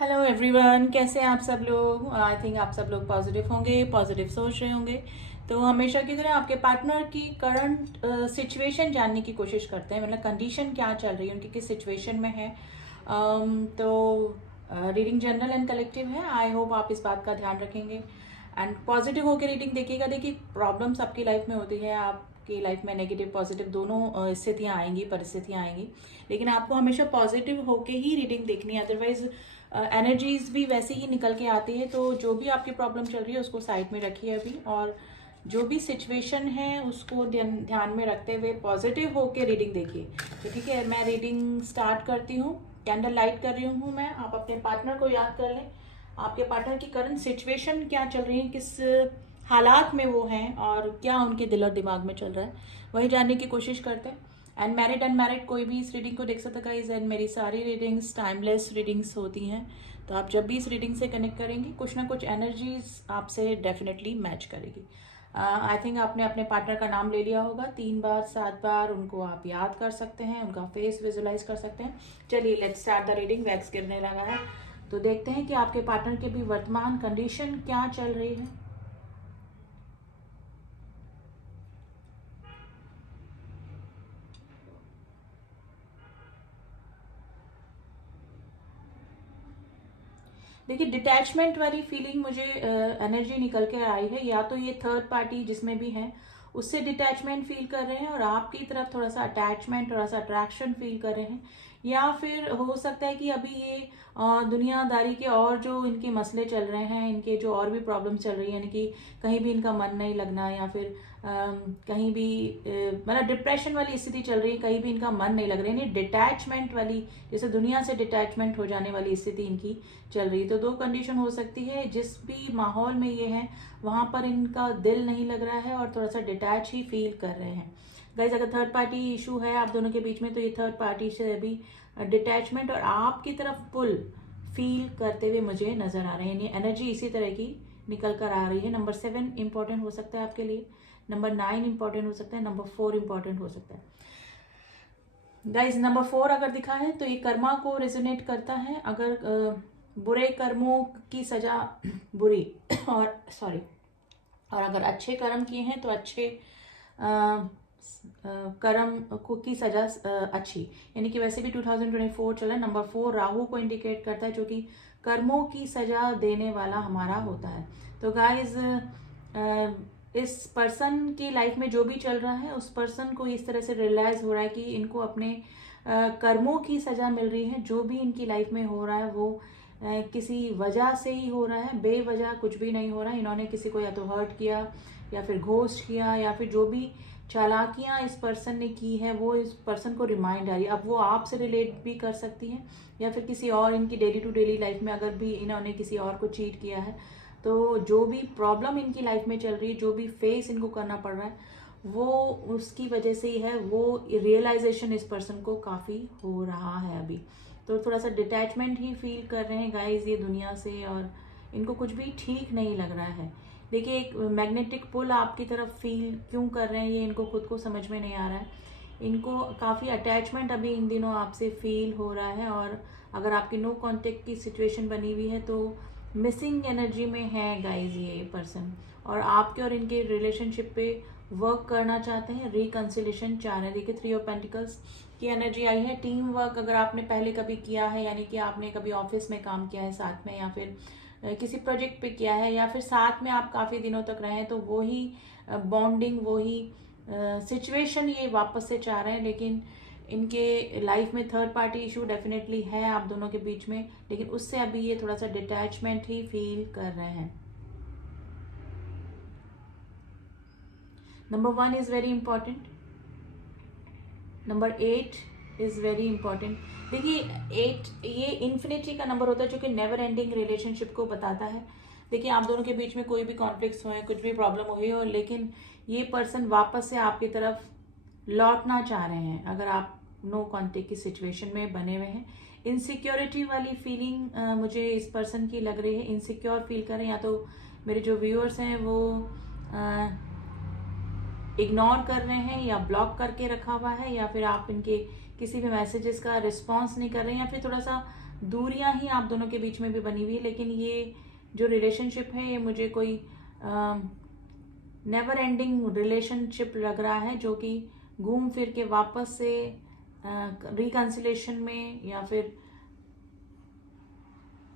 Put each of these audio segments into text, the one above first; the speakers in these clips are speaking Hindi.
हेलो एवरीवन, कैसे हैं आप सब लोग। आई थिंक आप सब लोग पॉजिटिव होंगे, पॉजिटिव सोच रहे होंगे। तो हमेशा की तरह आपके पार्टनर की करंट सिचुएशन जानने की कोशिश करते हैं, मतलब कंडीशन क्या चल रही है, उनकी किस सिचुएशन में है। तो रीडिंग जनरल एंड कलेक्टिव है। आई होप आप इस बात का ध्यान रखेंगे एंड पॉजिटिव होकर रीडिंग देखिएगा। देखिए, प्रॉब्लम्स आपकी लाइफ में होती है, आपकी लाइफ में नेगेटिव पॉजिटिव दोनों स्थितियाँ आएंगी, परिस्थितियाँ आएंगी, लेकिन आपको हमेशा पॉजिटिव होके ही रीडिंग देखनी है। अदरवाइज एनर्जीज भी वैसे ही निकल के आती है। तो जो भी आपकी प्रॉब्लम चल रही है उसको साइड में रखिए अभी, और जो भी सिचुएशन है उसको ध्यान में रखते हुए पॉजिटिव होके रीडिंग देखिए। तो ठीक है, मैं रीडिंग स्टार्ट करती हूँ। कैंडल लाइट कर रही हूँ मैं। आप अपने पार्टनर को याद कर लें। आपके पार्टनर की करंट सिचुएशन क्या चल रही है, किस हालात में वो हैं, और क्या उनके दिल और दिमाग में चल रहा है, वही जानने की कोशिश करते हैं। एंड मैरिड अनमैरिड कोई भी इस रीडिंग को देख सकता है गाइस। एंड मेरी सारी रीडिंग्स टाइमलेस रीडिंग्स होती हैं, तो आप जब भी इस रीडिंग से कनेक्ट करेंगे कुछ ना कुछ एनर्जीज आपसे डेफिनेटली मैच करेगी। आई थिंक आपने अपने पार्टनर का नाम ले लिया होगा। 3 बार 7 बार उनको आप याद कर सकते हैं, उनका फेस विजुलाइज कर सकते हैं। चलिए let's start the reading. Wax गिरने लगा है, तो देखते हैं कि आपके पार्टनर की भी वर्तमान कंडीशन क्या चल रही है। देखिए, डिटैचमेंट वाली फीलिंग मुझे एनर्जी निकल कर आई है। या तो ये थर्ड पार्टी जिसमें भी है उससे डिटैचमेंट फील कर रहे हैं और आपकी तरफ थोड़ा सा अटैचमेंट, थोड़ा सा अट्रैक्शन फील कर रहे हैं। या फिर हो सकता है कि अभी ये दुनियादारी के और जो इनके मसले चल रहे हैं, इनके जो और भी प्रॉब्लम चल रही है, यानी कि कहीं भी इनका मन नहीं लगना, या फिर कहीं भी मतलब डिप्रेशन वाली स्थिति चल रही है, कहीं भी इनका मन नहीं लग रहा है, यानी डिटैचमेंट वाली, जैसे दुनिया से डिटैचमेंट हो जाने वाली स्थिति इनकी चल रही है। तो दो कंडीशन हो सकती है, जिस भी माहौल में ये है वहां पर इनका दिल नहीं लग रहा है और थोड़ा सा डिटैच ही फील कर रहे हैं। गाइस, अगर थर्ड पार्टी इशू है आप दोनों के बीच में, तो ये थर्ड पार्टी से अभी डिटैचमेंट और आपकी तरफ पुल फील करते हुए मुझे नजर आ रहे हैं। यानी एनर्जी इसी तरह की निकल कर आ रही है। नंबर 7 इंपॉर्टेंट हो सकता है आपके लिए, नंबर 9 इंपॉर्टेंट हो सकता है, नंबर 4 इंपॉर्टेंट हो सकता है। गाइस, नंबर 4 अगर दिखा है तो ये कर्मा को रेजोनेट करता है। अगर बुरे कर्मों की सजा बुरी और सॉरी, और अगर अच्छे कर्म किए हैं तो अच्छे कर्म को की सजा अच्छी, यानी कि वैसे भी 2024 चला। नंबर 4 राहु को इंडिकेट करता है, जो कि कर्मों की सजा देने वाला हमारा होता है। तो गाइज, इस पर्सन की लाइफ में जो भी चल रहा है, उस पर्सन को इस तरह से रियलाइज हो रहा है कि इनको अपने कर्मों की सजा मिल रही है। जो भी इनकी लाइफ में हो रहा है वो किसी वजह से ही हो रहा है, बेवजह कुछ भी नहीं हो रहा है। इन्होंने किसी को या तो हर्ट किया, या फिर घोस्ट किया, या फिर जो भी चालाकियां इस पर्सन ने की है वो इस पर्सन को रिमाइंड आ रही है। अब वो आपसे रिलेट भी कर सकती हैं, या फिर किसी और इनकी डेली टू डेली लाइफ में अगर भी इन्होंने किसी और को चीट किया है, तो जो भी प्रॉब्लम इनकी लाइफ में चल रही है, जो भी फेस इनको करना पड़ रहा है, वो उसकी वजह से ही है। वो रियलाइजेशन इस पर्सन को काफ़ी हो रहा है अभी। तो थोड़ा सा डिटैचमेंट ही फील कर रहे हैं गाइज ये दुनिया से, और इनको कुछ भी ठीक नहीं लग रहा है। देखिए, एक मैग्नेटिक पुल आपकी तरफ फील क्यों कर रहे हैं ये इनको खुद को समझ में नहीं आ रहा है। इनको काफ़ी अटैचमेंट अभी इन दिनों आपसे फील हो रहा है, और अगर आपकी नो कांटेक्ट की सिचुएशन बनी हुई है तो मिसिंग एनर्जी में है गाइज ये पर्सन, और आपके और इनके रिलेशनशिप पे वर्क करना चाहते हैं, रिकन्सिलेशन चाह रहे हैं। देखिए, 3 ऑफ पेंटिकल्स की एनर्जी आई है। टीम वर्क अगर आपने पहले कभी किया है, यानी कि आपने कभी ऑफिस में काम किया है साथ में, या फिर किसी प्रोजेक्ट पे किया है, या फिर साथ में आप काफ़ी दिनों तक रहे हैं, तो वही बॉन्डिंग, वही सिचुएशन ये वापस से चाह रहे हैं। लेकिन इनके लाइफ में थर्ड पार्टी इशू डेफिनेटली है आप दोनों के बीच में, लेकिन उससे अभी ये थोड़ा सा डिटैचमेंट ही फील कर रहे हैं। Number 1 is very important, number 8 is very important. देखिए, 8 ये इन्फिनिटी का नंबर होता है, जो कि नेवर एंडिंग रिलेशनशिप को बताता है। देखिए, आप दोनों के बीच में कोई भी कॉन्फ्लिक्ट्स हुए, कुछ भी प्रॉब्लम हुई हो, लेकिन ये पर्सन वापस से आपकी तरफ लौटना चाह रहे हैं। अगर आप नो कॉन्टेक्ट की सिचुएशन में बने हुए हैं, इनसिक्योरिटी वाली फीलिंग मुझे इस पर्सन की लग रही है। इनसिक्योर फील करें, या तो मेरे जो व्यूअर्स हैं वो इग्नोर कर रहे हैं, या ब्लॉक करके रखा हुआ है, या फिर आप इनके किसी भी मैसेजेस का रिस्पॉन्स नहीं कर रहे हैं, या फिर थोड़ा सा दूरियां ही आप दोनों के बीच में भी बनी हुई है, लेकिन ये जो रिलेशनशिप है ये मुझे कोई नेवर एंडिंग रिलेशनशिप लग रहा है, जो कि घूम फिर के वापस से रिकंसिलेशन में या फिर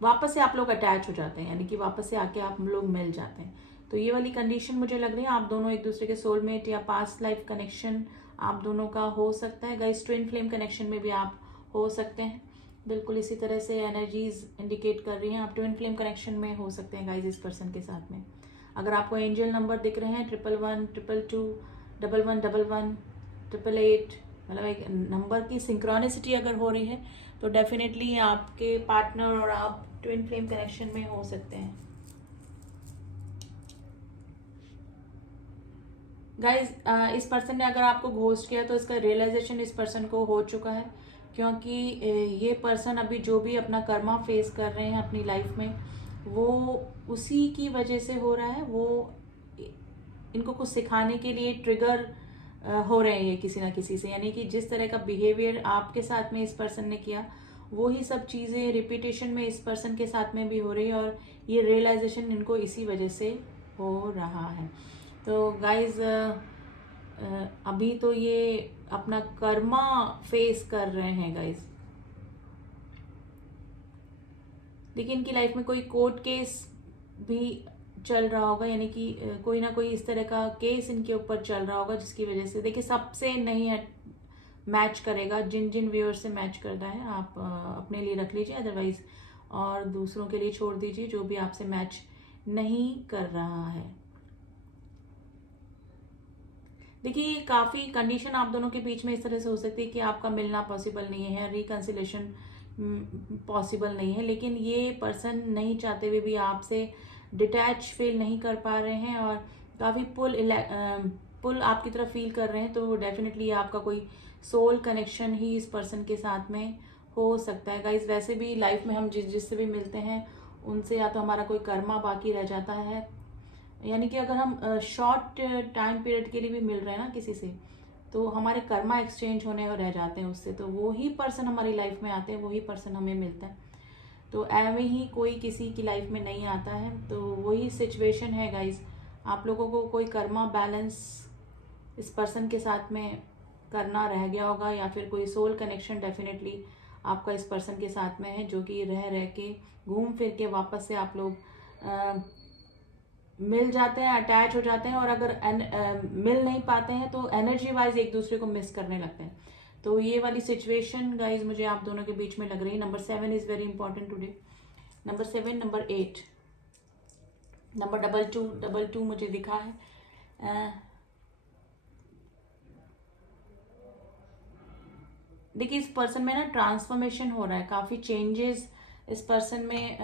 वापस से आप लोग अटैच हो जाते हैं, यानी कि वापस से आके आप लोग मिल जाते हैं। तो ये वाली कंडीशन मुझे लग रही है, आप दोनों एक दूसरे के सोलमेट या पास्ट लाइफ कनेक्शन आप दोनों का हो सकता है। गाइस ट्विन फ्लेम कनेक्शन में भी आप हो सकते हैं, बिल्कुल इसी तरह से एनर्जीज इंडिकेट कर रही हैं, आप ट्विन फ्लेम कनेक्शन में हो सकते हैं गाइस इस पर्सन के साथ में। अगर आपको एंजल नंबर दिख रहे हैं 1111, 222, 1111, 888, मतलब एक नंबर की सिंक्रोनिसिटी अगर हो रही है तो डेफिनेटली आपके पार्टनर और आप ट्विन फ्लेम कनेक्शन में हो सकते हैं। गाइज इस पर्सन ने अगर आपको घोस्ट किया तो इसका रियलाइजेशन इस पर्सन को हो चुका है, क्योंकि ये पर्सन अभी जो भी अपना कर्मा फेस कर रहे हैं अपनी लाइफ में वो उसी की वजह से हो रहा है। वो इनको कुछ सिखाने के लिए ट्रिगर हो रहे हैं ये किसी ना किसी से, यानी कि जिस तरह का बिहेवियर आपके साथ में इस पर्सन ने किया वो ही सब चीज़ें रिपीटेशन में इस पर्सन के साथ में भी हो रही है, और ये रियलाइजेशन इनको इसी वजह से हो रहा है। तो गाइज अभी तो ये अपना कर्मा फेस कर रहे हैं गाइज। देखिए इनकी लाइफ में कोई कोर्ट केस भी चल रहा होगा, यानी कि कोई ना कोई इस तरह का केस इनके ऊपर चल रहा होगा, जिसकी वजह से देखिए सबसे नहीं मैच करेगा। जिन जिन व्यूअर्स से मैच करता है आप अपने लिए रख लीजिए, अदरवाइज और दूसरों के लिए छोड़ दीजिए जो भी आपसे मैच नहीं कर रहा है। देखिए काफ़ी कंडीशन आप दोनों के बीच में इस तरह से हो सकती है कि आपका मिलना पॉसिबल नहीं है, रिकंसिलेशन पॉसिबल नहीं है, लेकिन ये पर्सन नहीं चाहते हुए भी आपसे डिटैच फील नहीं कर पा रहे हैं और काफ़ी पुल आपकी तरफ फील कर रहे हैं। तो डेफिनेटली आपका कोई सोल कनेक्शन ही इस पर्सन के साथ में हो सकता है। गाइस वैसे भी लाइफ में हम जिससे भी मिलते हैं उनसे या तो हमारा कोई कर्मा बाकी रह जाता है, यानी कि अगर हम शॉर्ट टाइम पीरियड के लिए भी मिल रहे हैं ना किसी से, तो हमारे कर्मा एक्सचेंज होने और रह जाते हैं उससे, तो वो ही पर्सन हमारी लाइफ में आते हैं, वही पर्सन हमें मिलता है। तो एवं ही कोई किसी की लाइफ में नहीं आता है, तो वही सिचुएशन है गाइज। आप लोगों को कोई कर्मा बैलेंस इस पर्सन के साथ में करना रह गया होगा, या फिर कोई सोल कनेक्शन डेफिनेटली आपका इस पर्सन के साथ में है, जो कि रह के घूम फिर के वापस से आप लोग मिल जाते हैं, अटैच हो जाते हैं, और अगर मिल नहीं पाते हैं तो एनर्जी वाइज एक दूसरे को मिस करने लगते हैं। तो ये वाली सिचुएशन गाइज मुझे आप दोनों के बीच में लग रही है। Number 7 is very important today. Number 7, number 8, number 22 मुझे दिखा है। देखिए इस पर्सन में ना ट्रांसफॉर्मेशन हो रहा है, काफ़ी चेंजेस इस पर्सन में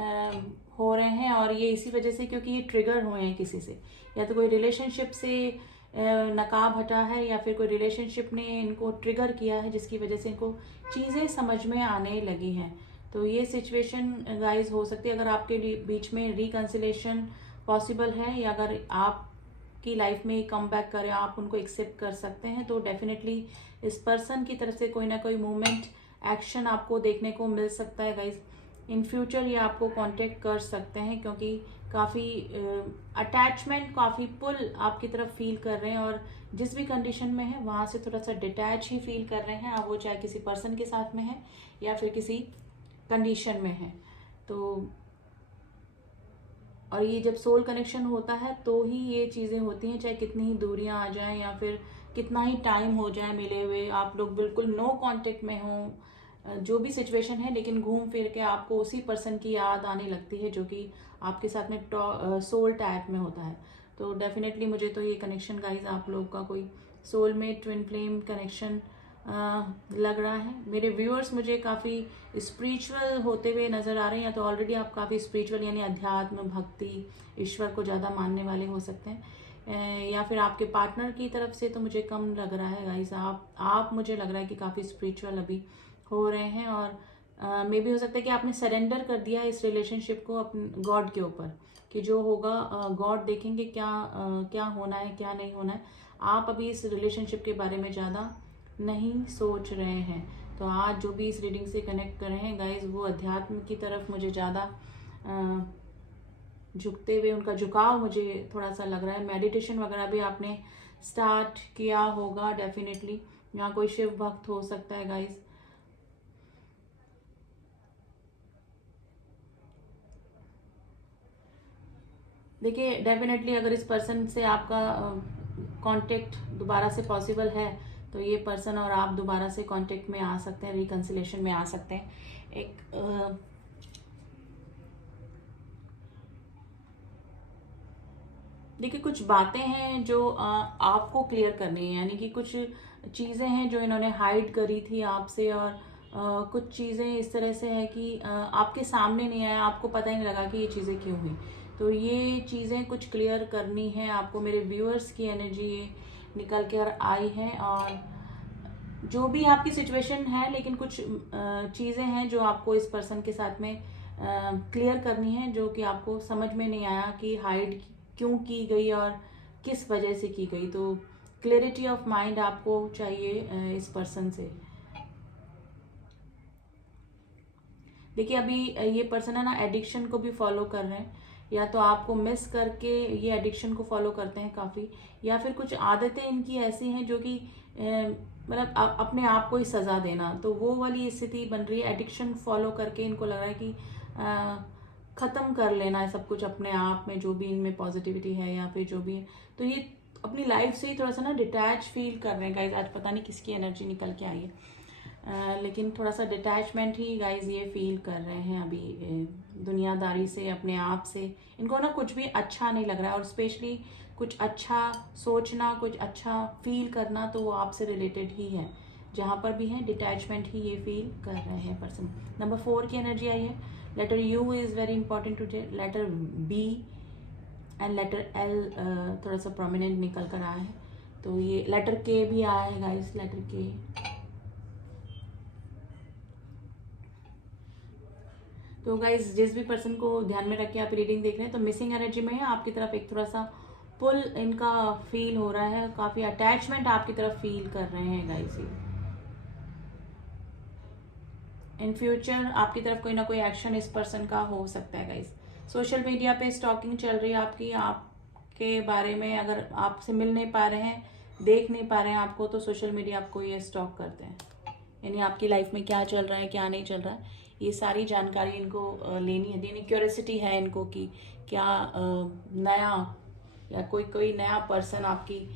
हो रहे हैं, और ये इसी वजह से क्योंकि ये ट्रिगर हुए हैं किसी से, या तो कोई रिलेशनशिप से नकाब हटा है, या फिर कोई रिलेशनशिप ने इनको ट्रिगर किया है जिसकी वजह से इनको चीज़ें समझ में आने लगी हैं। तो ये सिचुएशन गाइज हो सकती है। अगर आपके बीच में रिकंसिलेशन पॉसिबल है, या अगर आपकी लाइफ में कम बैक करें, आप उनको एक्सेप्ट कर सकते हैं, तो डेफिनेटली इस पर्सन की तरफ से कोई ना कोई मूवमेंट एक्शन आपको देखने को मिल सकता है गाइज। इन फ्यूचर ये आपको कांटेक्ट कर सकते हैं, क्योंकि काफ़ी अटैचमेंट, काफ़ी पुल आपकी तरफ फील कर रहे हैं, और जिस भी कंडीशन में है वहाँ से थोड़ा सा डिटैच ही फील कर रहे हैं, अब वो चाहे किसी पर्सन के साथ में है या फिर किसी कंडीशन में है। तो और ये जब सोल कनेक्शन होता है तो ही ये चीज़ें होती हैं, चाहे कितनी ही दूरियां आ जाएं या फिर कितना ही टाइम हो जाए मिले हुए, आप लोग बिल्कुल नो कांटेक्ट में हो, जो भी सिचुएशन है, लेकिन घूम फिर के आपको उसी पर्सन की याद आने लगती है जो कि आपके साथ में सोल टाइप में होता है। तो डेफिनेटली मुझे तो ये कनेक्शन गाइज आप लोग का कोई सोलमेट ट्विन फ्लेम कनेक्शन लग रहा है। मेरे व्यूअर्स मुझे काफ़ी स्पिरिचुअल होते हुए नज़र आ रहे हैं, या तो ऑलरेडी आप काफ़ी स्पिरिचुअल यानी अध्यात्म, भक्ति, ईश्वर को ज़्यादा मानने वाले हो सकते हैं, या फिर आपके पार्टनर की तरफ से तो मुझे कम लग रहा है गाइस। आप मुझे लग रहा है कि काफ़ी स्पिरिचुअल अभी हो रहे हैं, और मे भी हो सकता है कि आपने सरेंडर कर दिया है इस रिलेशनशिप को अपने गॉड के ऊपर, कि जो होगा गॉड देखेंगे, क्या होना है क्या नहीं होना है। आप अभी इस रिलेशनशिप के बारे में ज़्यादा नहीं सोच रहे हैं। तो आज जो भी इस रीडिंग से कनेक्ट कर रहे हैं गाइज, वो अध्यात्म की तरफ मुझे ज़्यादा झुकते हुए, उनका झुकाव मुझे थोड़ा सा लग रहा है। मेडिटेशन वगैरह भी आपने स्टार्ट किया होगा डेफिनेटली। यहाँ कोई शिव भक्त हो सकता है गाइज। देखिए डेफिनेटली अगर इस पर्सन से आपका कांटेक्ट दोबारा से पॉसिबल है तो ये पर्सन और आप दोबारा से कांटेक्ट में आ सकते हैं, रिकंसिलेशन में आ सकते हैं। एक देखिए कुछ बातें हैं जो आपको क्लियर करनी है, यानी कि कुछ चीज़ें हैं जो इन्होंने हाइड करी थी आपसे, और कुछ चीज़ें इस तरह से है कि आपके सामने नहीं आया, आपको पता ही नहीं लगा कि ये चीज़ें क्यों हुई। तो ये चीज़ें कुछ क्लियर करनी है आपको। मेरे व्यूअर्स की एनर्जी ये निकल कर आई है, और जो भी आपकी सिचुएशन है, लेकिन कुछ चीज़ें हैं जो आपको इस पर्सन के साथ में क्लियर करनी है, जो कि आपको समझ में नहीं आया कि हाइड क्यों की गई और किस वजह से की गई। तो क्लैरिटी ऑफ माइंड आपको चाहिए इस पर्सन से। देखिए अभी ये पर्सन है ना, एडिक्शन को भी फॉलो कर रहे हैं, या तो आपको मिस करके ये एडिक्शन को फॉलो करते हैं काफ़ी, या फिर कुछ आदतें इनकी ऐसी हैं जो कि मतलब अपने आप को ही सज़ा देना, तो वो वाली स्थिति बन रही है। एडिक्शन फॉलो करके इनको लग रहा है कि ख़त्म कर लेना है सब कुछ अपने आप में, जो भी इनमें पॉजिटिविटी है या फिर जो भी है। तो ये अपनी लाइफ से ही थोड़ा सा ना डिटैच फील कर रहे हैं गाइज। आज पता नहीं किसकी एनर्जी निकल के आई है, लेकिन थोड़ा सा डिटैचमेंट ही गाइज ये फील कर रहे हैं अभी दुनियादारी से, अपने आप से। इनको ना कुछ भी अच्छा नहीं लग रहा है, और स्पेशली कुछ अच्छा सोचना, कुछ अच्छा फील करना, तो वो आपसे रिलेटेड ही है। जहाँ पर भी है डिटैचमेंट ही ये फील कर रहे हैं पर्सन। नंबर 4 की एनर्जी आई है। Letter U is very important today, letter B and letter L थोड़ा सा प्रोमिनेंट निकल कर आया है। तो ये लेटर के भी आया है गाइस, लेटर के। तो गाइस जिस भी पर्सन को ध्यान में रख के आप रीडिंग देख रहे हैं, तो मिसिंग एनर्जी में है, आपकी तरफ एक थोड़ा सा पुल इनका फील हो रहा है, काफ़ी अटैचमेंट आपकी तरफ फील कर रहे हैं गाइस। इन फ्यूचर आपकी तरफ कोई ना कोई एक्शन इस पर्सन का हो सकता है गाइस। सोशल मीडिया पे स्टॉकिंग चल रही है आपकी, आपके बारे में अगर आपसे मिल नहीं पा रहे हैं, देख नहीं पा रहे हैं आपको, तो सोशल मीडिया आपको ये स्टॉक करते हैं, यानी आपकी लाइफ में क्या चल रहा है क्या नहीं चल रहा है, ये सारी जानकारी इनको लेनी है, यानी क्यूरियोसिटी है इनको कि क्या नया या कोई नया पर्सन आपकी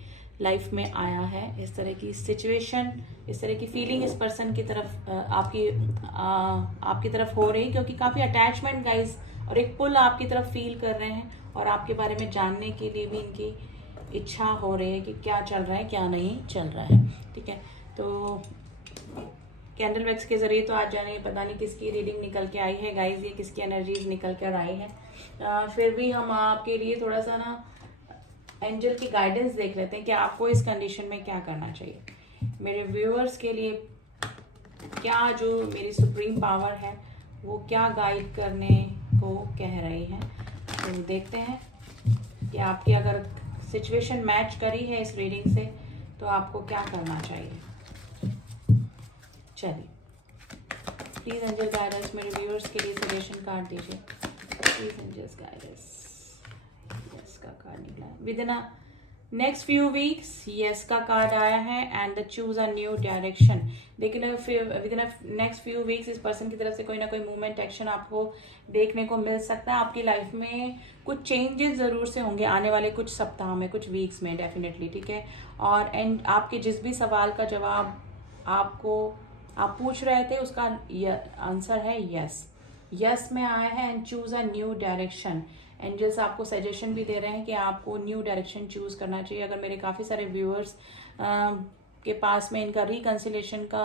लाइफ में आया है। इस तरह की सिचुएशन, इस तरह की फीलिंग इस पर्सन की तरफ आपकी तरफ हो रही, क्योंकि काफ़ी अटैचमेंट गाइस और एक पुल आपकी तरफ फील कर रहे हैं, और आपके बारे में जानने के लिए भी इनकी इच्छा हो रही है कि क्या चल रहा है क्या नहीं चल रहा है। ठीक है, तो कैंडल वैक्स के जरिए तो आज जाने पता नहीं किसकी रीडिंग निकल के आई है गाइज, ये किसकी एनर्जीज निकल कर आई है। फिर भी हम आपके लिए थोड़ा सा ना एंजल की गाइडेंस देख लेते हैं कि आपको इस कंडीशन में क्या करना चाहिए। मेरे व्यूअर्स के लिए क्या जो मेरी सुप्रीम पावर है वो क्या गाइड करने को कह रही है, तो देखते हैं कि आपकी अगर सिचुएशन मैच करी है इस रीडिंग से तो आपको क्या करना चाहिए। चलिए प्लीज एंजल गाइडेंस मेरे व्यूअर्स के लिए सजेशन कार्ड दीजिए। प्लीज एंजल्स गाइडेंस, यस का कार्ड निकला है। Within next few weeks yes का कार्ड आया है and the choose a new direction. देखिए within next few weeks इस पर्सन की तरफ से कोई ना कोई मूवमेंट एक्शन आपको देखने को मिल सकता है। आपकी लाइफ में कुछ चेंजेस जरूर से होंगे आने वाले कुछ सप्ताह में, कुछ वीक्स में डेफिनेटली। ठीक है, और एंड आपके जिस भी सवाल का जवाब आप पूछ रहे थे उसका आंसर है यस। यस में आया है and choose a new direction. Angels आपको सजेशन भी दे रहे हैं कि आपको न्यू डायरेक्शन चूज करना चाहिए। अगर मेरे काफ़ी सारे व्यूअर्स के पास में इनका रिकंसिलेशन का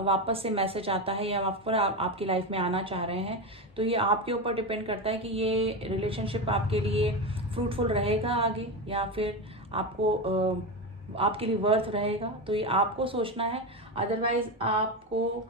वापस से मैसेज आता है या वापस आपकी लाइफ में आना चाह रहे हैं, तो ये आपके ऊपर डिपेंड करता है कि ये रिलेशनशिप आपके लिए फ्रूटफुल रहेगा आगे, या फिर आपको आपके लिए वर्थ रहेगा। तो ये आपको सोचना है, अदरवाइज आपको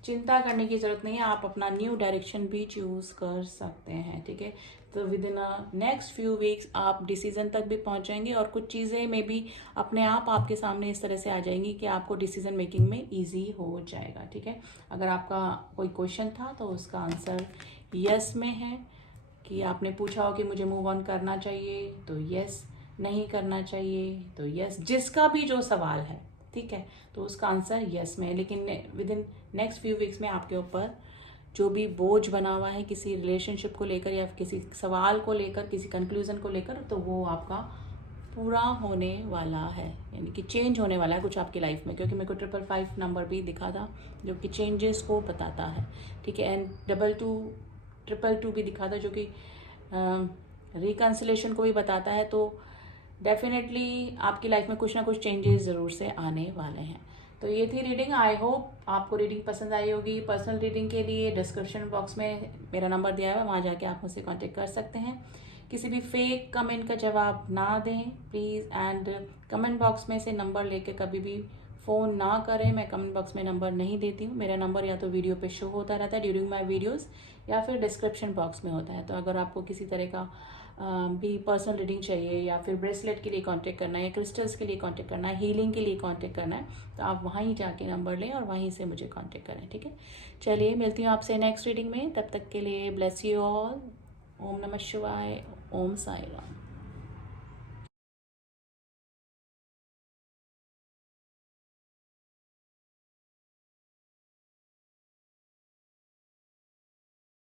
चिंता करने की ज़रूरत नहीं है, आप अपना न्यू डायरेक्शन भी चूज़ कर सकते हैं। ठीक है, तो with in next few weeks आप डिसीजन तक भी पहुंचेंगे और कुछ चीज़ें में भी अपने आप आपके सामने इस तरह से आ जाएंगी कि आपको डिसीजन मेकिंग में इजी हो जाएगा। ठीक है, अगर आपका कोई क्वेश्चन था तो उसका आंसर यस में है, कि आपने पूछा हो कि मुझे मूव ऑन करना चाहिए तो यस, नहीं करना चाहिए तो यस, जिसका भी जो सवाल है, ठीक है, तो उसका आंसर यस में है। लेकिन with in next few weeks में आपके ऊपर जो भी बोझ बना हुआ है किसी रिलेशनशिप को लेकर या किसी सवाल को लेकर, किसी कंक्लूजन को लेकर, तो वो आपका पूरा होने वाला है, यानी कि चेंज होने वाला है कुछ आपकी लाइफ में, क्योंकि मेरे को 555 नंबर भी दिखा था जो कि चेंजेस को बताता है। ठीक है, एंड 222 भी दिखा था जो कि रिकन्सिलेशन को भी बताता है। तो डेफिनेटली आपकी लाइफ में कुछ ना कुछ चेंजेस ज़रूर से आने वाले हैं। तो ये थी रीडिंग। आई होप आपको रीडिंग पसंद आई होगी। पर्सनल रीडिंग के लिए डिस्क्रिप्शन बॉक्स में मेरा नंबर दिया हुआ है, वहाँ जाके आप मुझसे कांटेक्ट कर सकते हैं। किसी भी फेक कमेंट का जवाब ना दें प्लीज़, एंड कमेंट बॉक्स में से नंबर लेके कभी भी फ़ोन ना करें। मैं कमेंट बॉक्स में नंबर नहीं देती हूँ। मेरा नंबर या तो वीडियो पे शो होता रहता है ड्यूरिंग माई वीडियोज़ या फिर डिस्क्रिप्शन बॉक्स में होता है। तो अगर आपको किसी तरह का भी पर्सनल रीडिंग चाहिए या फिर ब्रेसलेट के लिए कांटेक्ट करना है या क्रिस्टल्स के लिए कांटेक्ट करना है, हीलिंग के लिए कांटेक्ट करना है, तो आप वहीं जाके नंबर लें और वहीं से मुझे कांटेक्ट करें। ठीक है, चलिए मिलती हूँ आपसे नेक्स्ट रीडिंग में। तब तक के लिए ब्लेस यू ऑल। ओम नमः शिवाय, ओम साई राम।